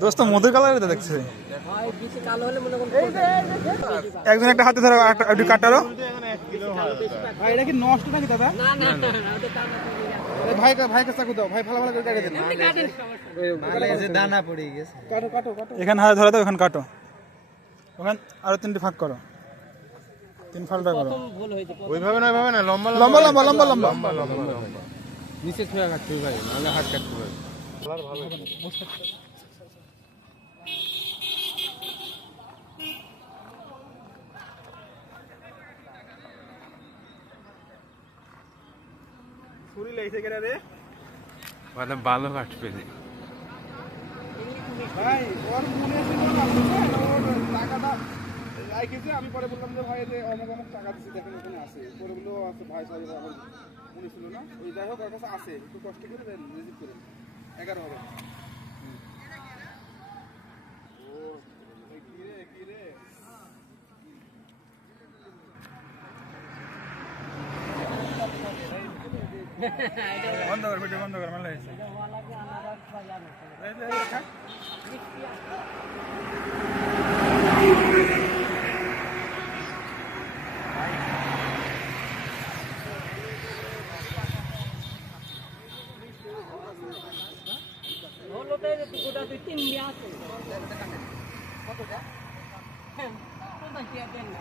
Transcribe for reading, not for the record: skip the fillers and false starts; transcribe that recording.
দোস্ত মধুর কালার দেখছে একজন একটা হাতে ধরো একটু কাটারো ভাই এটা কি নষ্ট নাকি দাদা ভাই ভাইকে চাকু দাও ভাই ভালো ভালো করে কেটে দেন দানা পড়ে গেছে কাটো কাটো কাটো এখানে হাতে ধরে দাও এখানে কাটো ওখানে আরো তিনটে ভাগ করো তিন ফালটা করো ওইভাবে না ভাবে না লম্বা লম্বা লম্বা লম্বা লম্বা লম্বা নিচে ছুঁয়ে কাটতে ভাই নাহলে হাত কাটতে হবে কালার ভালো ছুরি লেগেছে কেন রে মানে ভালো কাটবে ভাই ওর মনে ছিল না ওর টাকাটা রাইখেছে আমি পরে বললাম যে ভাই যে অমুক অমুক টাকা দিছি দেখেন ওখানে আছে পরে বললো আছে ভাই সরি আমার মনে ছিল না ওই যাই হোক ওর কাছে আছে একটু কষ্ট করে দেন রিসিভ করেন 11 হবে ও কি রে বন্ধ কর ভিডিও বন্ধ কর মালা এসে হলোতে গোটা দুই তিন দিয়ে আছে কতটা হ্যাঁ কোনটা কি দেন না